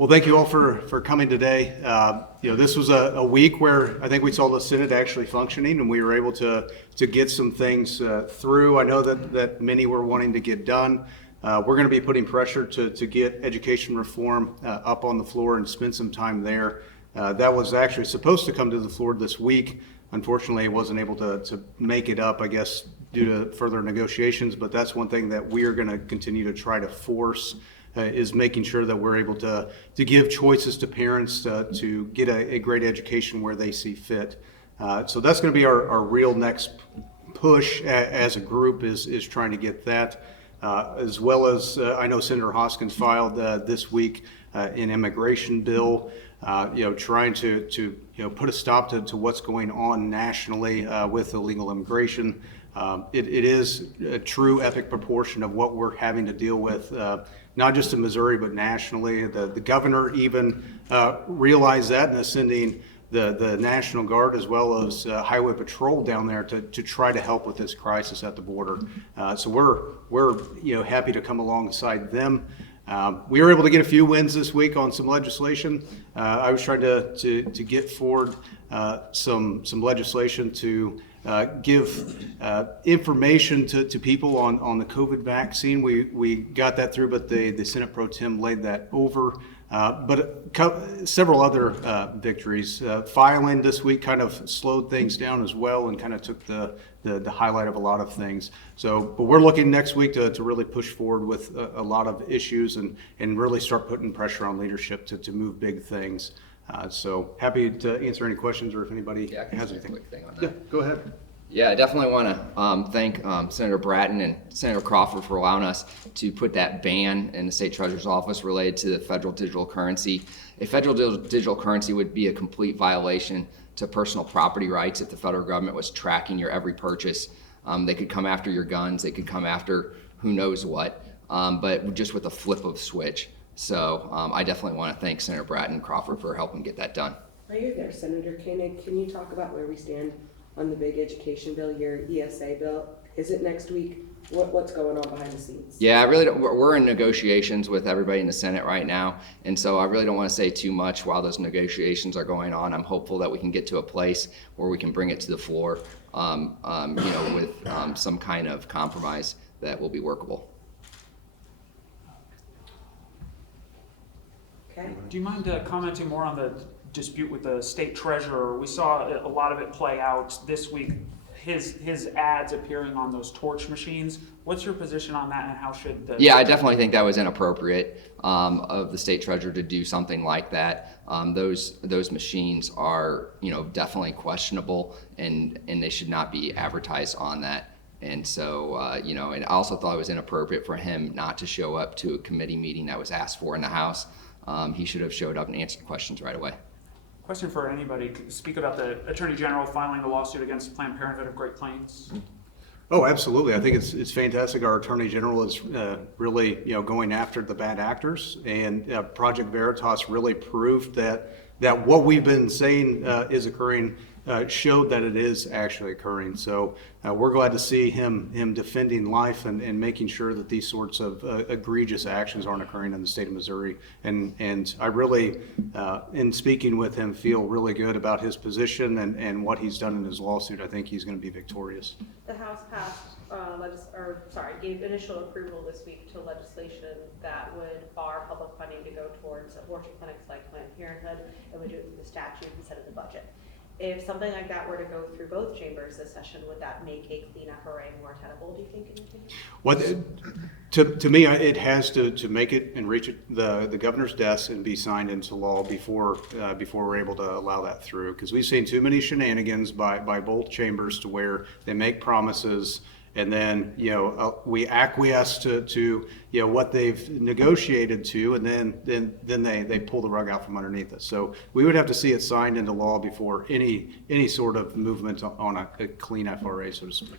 Well, thank you all for coming today. This was a week where I think we saw the Senate actually functioning, and we were able to get some things through. I know that many were wanting to get done. We're going to be putting pressure to get education reform up on the floor and spend some time there. That was actually supposed to come to the floor this week. Unfortunately, it wasn't able to make it up, I guess, due to further negotiations, but that's one thing that we are going to continue to try to force is making sure that we're able to give choices to parents to get a great education where they see fit. So that's going to be our real next push as a group is trying to get that, as well as I know Senator Hoskins filed this week an immigration bill, trying to put a stop to what's going on nationally with illegal immigration. It is a true epic proportion of what we're having to deal with, not just in Missouri, but nationally. The governor even realized that and is sending the National Guard as well as Highway Patrol down there to try to help with this crisis at the border. So we're happy to come alongside them. We were able to get a few wins this week on some legislation. I was trying to get forward some legislation to give information to people on the COVID vaccine. We got that through, but the Senate Pro Tem laid that over. But several other victories. Filing this week kind of slowed things down as well and kind of took the highlight of a lot of things. But we're looking next week to really push forward with a lot of issues and really start putting pressure on leadership to move big things. So happy to answer any questions or if anybody has anything. Quick thing on that. Yeah, go ahead. Yeah, I definitely want to thank Senator Brattin and Senator Crawford for allowing us to put that ban in the state treasurer's office related to the federal digital currency. A federal digital currency would be a complete violation to personal property rights if the federal government was tracking your every purchase. They could come after your guns, they could come after who knows what, but just with a flip of switch. So I definitely want to thank Senator Brattin and Crawford for helping get that done. Are you there, Senator Koenig? Can you talk about where we stand on the big education bill, your ESA bill? Is it next week? What's going on behind the scenes? Yeah, I really don't, we're in negotiations with everybody in the Senate right now, and so I really don't want to say too much while those negotiations are going on. I'm hopeful that we can get to a place where we can bring it to the floor, with some kind of compromise that will be workable. Okay. Do you mind commenting more on the dispute with the state treasurer? We saw a lot of it play out this week, his ads appearing on those torch machines. What's your position on that, and how should the... Yeah, I definitely think that was inappropriate of the state treasurer to do something like that. Those machines are, definitely questionable, and they should not be advertised on that. And so, and I also thought it was inappropriate for him not to show up to a committee meeting that was asked for in the House. He should have showed up and answered questions right away. Question for anybody. Speak about the Attorney General filing the lawsuit against Planned Parenthood of Great Plains. Oh, absolutely. I think it's fantastic. Our Attorney General is really going after the bad actors, and Project Veritas really proved that what we've been saying is occurring showed that it is actually occurring. So we're glad to see him defending life and making sure that these sorts of egregious actions aren't occurring in the state of Missouri. And I really, in speaking with him, feel really good about his position and what he's done in his lawsuit. I think he's going to be victorious. The House passed, gave initial approval this week to legislation that would bar public funding to go towards abortion clinics like Planned Parenthood, and would do it through the statute instead of the budget. If something like that were to go through both chambers this session, would that make a clean FRA more tenable, do you think? Well, to me, it has to make it and reach the governor's desk and be signed into law before we're able to allow that through. Because we've seen too many shenanigans by both chambers to where they make promises and then we acquiesce to what they've negotiated to, and then they pull the rug out from underneath us. So we would have to see it signed into law before any sort of movement on a clean FRA, so to speak.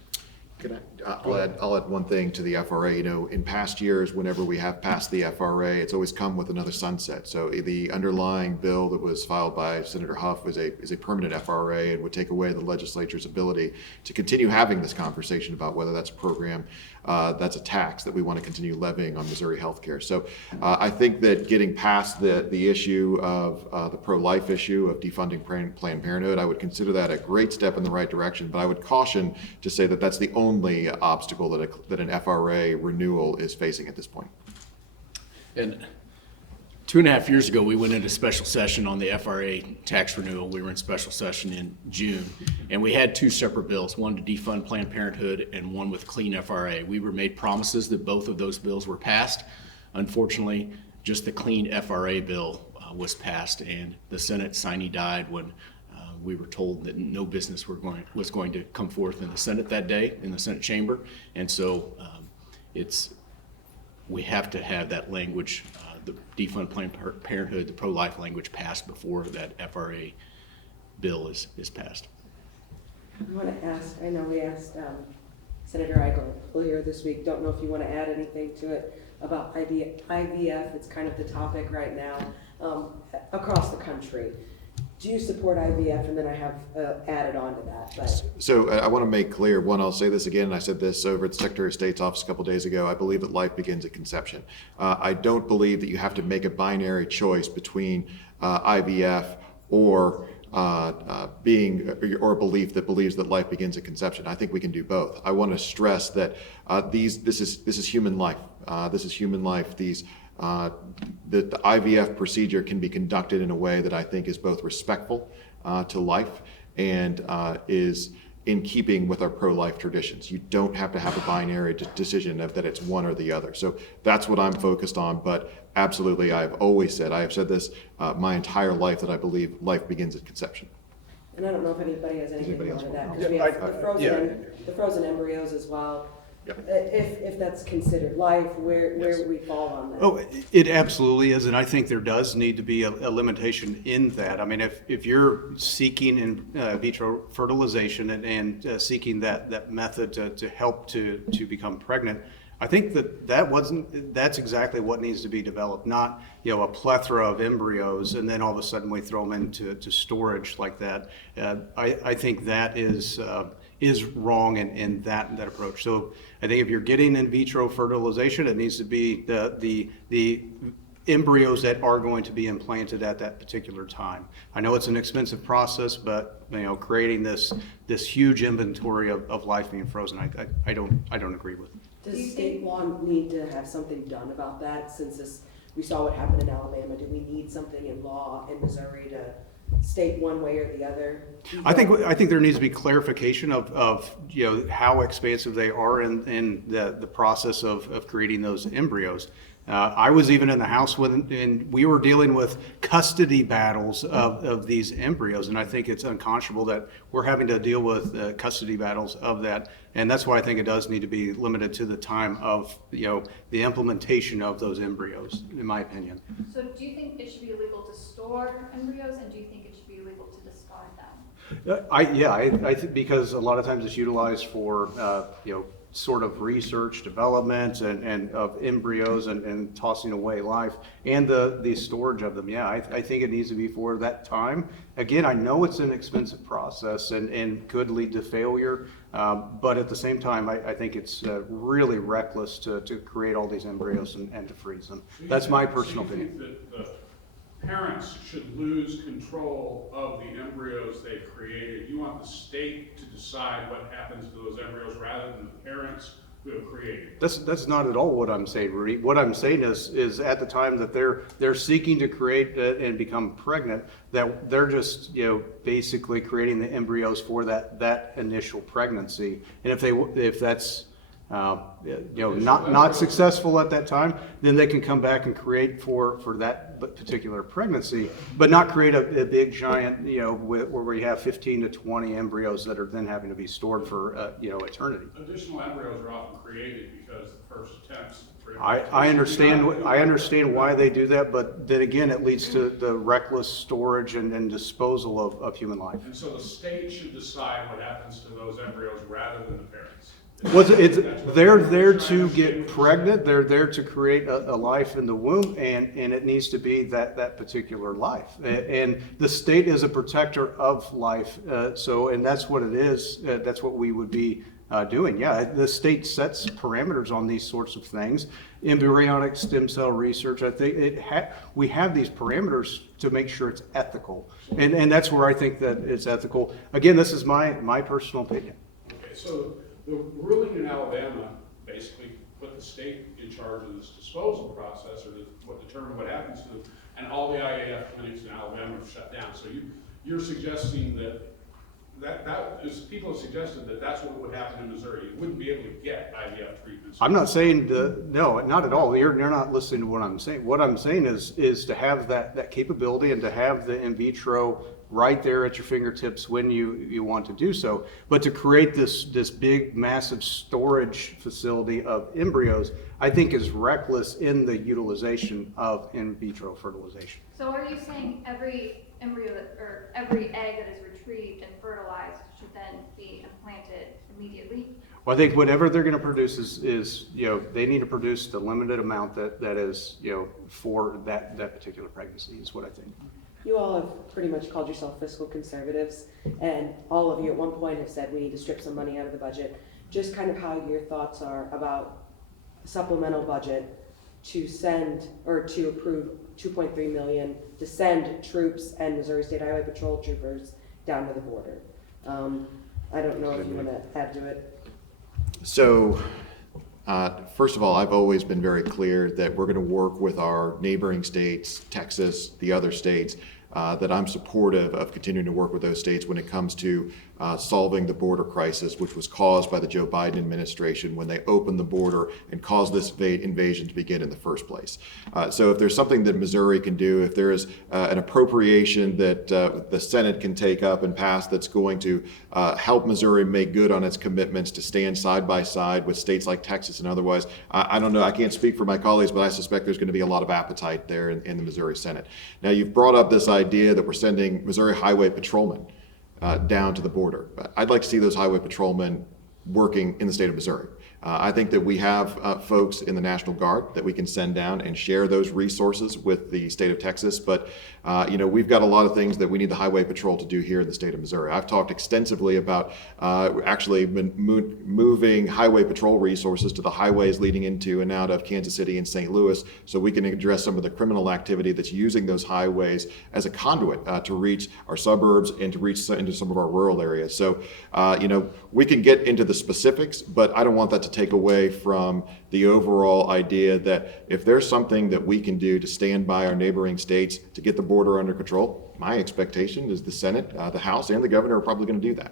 I'll add one thing to the FRA. In past years, whenever we have passed the FRA, it's always come with another sunset. So the underlying bill that was filed by Senator Huff is a permanent FRA and would take away the legislature's ability to continue having this conversation about whether that's a program that's a tax that we want to continue levying on Missouri healthcare. So I think that getting past the issue of the pro-life issue of defunding Planned Parenthood, I would consider that a great step in the right direction, but I would caution to say that that's the only obstacle that an FRA renewal is facing at this point. And 2.5 years ago, we went into special session on the FRA tax renewal. We were in special session in June, and we had 2 separate bills, one to defund Planned Parenthood and one with clean FRA. We were made promises that both of those bills were passed. Unfortunately, just the clean FRA bill was passed, and the Senate sine died when we were told that no business was going to come forth in the Senate that day, in the Senate chamber. And so we have to have that language, the defund Planned Parenthood, the pro-life language passed before that FRA bill is passed. I want to ask, I know we asked Senator Eigel earlier this week, don't know if you want to add anything to it about IVF. It's kind of the topic right now across the country. Do you support IVF? And then I have added on to that. But. So I want to make clear, one, I'll say this again, and I said this over at the Secretary of State's office a couple days ago, I believe that life begins at conception. I don't believe that you have to make a binary choice between IVF or or a belief that believes that life begins at conception. I think we can do both. I want to stress that this is human life. This is human life. The IVF procedure can be conducted in a way that I think is both respectful to life and is in keeping with our pro-life traditions. You don't have to have a binary decision that it's one or the other. So that's what I'm focused on, but absolutely, I have said this my entire life, that I believe life begins at conception. And I don't know if anybody has anything Anybody more else to that, want because we to- have the frozen embryos as well. If that's considered life, where would we fall on that? Oh, it absolutely is, and I think there does need to be a limitation in that. I mean, if you're seeking in vitro fertilization and seeking that method to help to become pregnant, I think that's exactly what needs to be developed, not a plethora of embryos and then all of a sudden we throw them into storage like that. I think that is wrong in that approach. So I think if you're getting in vitro fertilization, it needs to be the embryos that are going to be implanted at that particular time. I know it's an expensive process, but creating this huge inventory of life being frozen, I don't agree with. Does state law need to have something done about that, since we saw what happened in Alabama? Do we need something in law in Missouri to state one way or the other? I think there needs to be clarification of how expansive they are in the process of creating those embryos. I was even in the House and we were dealing with custody battles of these embryos, and I think it's unconscionable that we're having to deal with custody battles of that, and that's why I think it does need to be limited to the time of the implementation of those embryos, in my opinion. So do you think it should be illegal to store embryos, and do you think it should be illegal to discard them? I think because a lot of times it's utilized for sort of research, development, and of embryos and tossing away life, and the storage of them. Yeah, I think it needs to be for that time. Again, I know it's an expensive process and could lead to failure, but at the same time, I think it's really reckless to create all these embryos and to freeze them. That's my personal opinion. Do you think that the parents should lose control of the embryos they've created? You want the state to decide what happens to those embryos rather than the parents who have created them? That's not at all what I'm saying, Rudy. What I'm saying is at the time that they're seeking to create and become pregnant, that they're just basically creating the embryos for that initial pregnancy. And if that's not successful at that time, then they can come back and create for that particular pregnancy, but not create a big giant, where we have 15 to 20 embryos that are then having to be stored for eternity. Additional embryos are often created because the first attempts. I understand why they do that, but then again, it leads to the reckless storage and disposal of human life. And so the state should decide what happens to those embryos rather than the parents. They're there to get pregnant. They're there to create a life in the womb, and it needs to be that particular life. And the state is a protector of life. And that's what it is. That's what we would be doing. Yeah, the state sets parameters on these sorts of things. Embryonic stem cell research, I think we have these parameters to make sure it's ethical. And that's where I think that it's ethical. Again, this is my personal opinion. Okay, so the ruling in Alabama basically put the state in charge of this disposal process, or what determine what happens to them, and all the IAF clinics in Alabama are shut down. So you're suggesting that people have suggested that that's what would happen in Missouri. You wouldn't be able to get IVF treatments. I'm not saying no, not at all. You're not listening to what I'm saying. What I'm saying is to have that capability and to have the in vitro right there at your fingertips when you want to do so. But to create this big, massive storage facility of embryos, I think is reckless in the utilization of in vitro fertilization. So are you saying every embryo or every egg that is retrieved and fertilized should then be implanted immediately? Well, I think whatever they're going to produce is they need to produce the limited amount that is for that particular pregnancy is what I think. You all have pretty much called yourself fiscal conservatives, and all of you at one point have said we need to strip some money out of the budget. Just kind of how your thoughts are about supplemental budget to send or to approve $2.3 million to send troops and Missouri State Highway Patrol troopers down to the border. I don't know if you want to add to it. So, first of all, I've always been very clear that we're going to work with our neighboring states, Texas, the other states, that I'm supportive of continuing to work with those states when it comes to solving the border crisis, which was caused by the Joe Biden administration when they opened the border and caused this invasion to begin in the first place. So if there's something that Missouri can do, if there is an appropriation that the Senate can take up and pass that's going to help Missouri make good on its commitments to stand side by side with states like Texas and otherwise, I don't know, I can't speak for my colleagues, but I suspect there's going to be a lot of appetite there in the Missouri Senate. Now, you've brought up this idea that we're sending Missouri highway patrolmen down to the border. I'd like to see those highway patrolmen working in the state of Missouri. I think that we have folks in the National Guard that we can send down and share those resources with the state of Texas. But, we've got a lot of things that we need the Highway Patrol to do here in the state of Missouri. I've talked extensively about actually moving Highway Patrol resources to the highways leading into and out of Kansas City and St. Louis so we can address some of the criminal activity that's using those highways as a conduit to reach our suburbs and to reach into some of our rural areas. So, we can get into the specifics, but I don't want that to take away from the overall idea that if there's something that we can do to stand by our neighboring states to get the border under control, my expectation is the Senate, the House, and the governor are probably going to do that.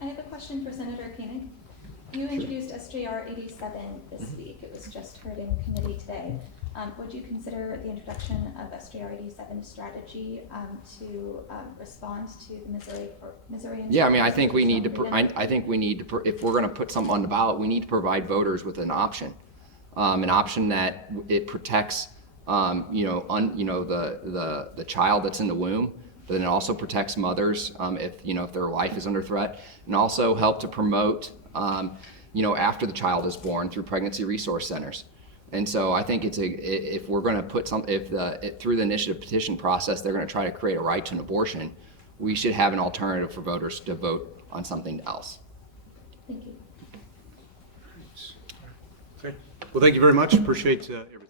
I have a question for Senator Koenig. You introduced SJR 87 this week. It was just heard in committee today. Would you consider the introduction of SJR 87 strategy to respond to the Missouri? Yeah, I mean, I think we need to. I think we need to. If we're going to put something on the ballot, we need to provide voters with an option that it protects, the child that's in the womb, but then it also protects mothers if their life is under threat, and also help to promote, after the child is born through pregnancy resource centers. And so I think if we're going to put through the initiative petition process, they're going to try to create a right to an abortion, we should have an alternative for voters to vote on something else. Thank you. Okay. Well, thank you very much. Appreciate everything.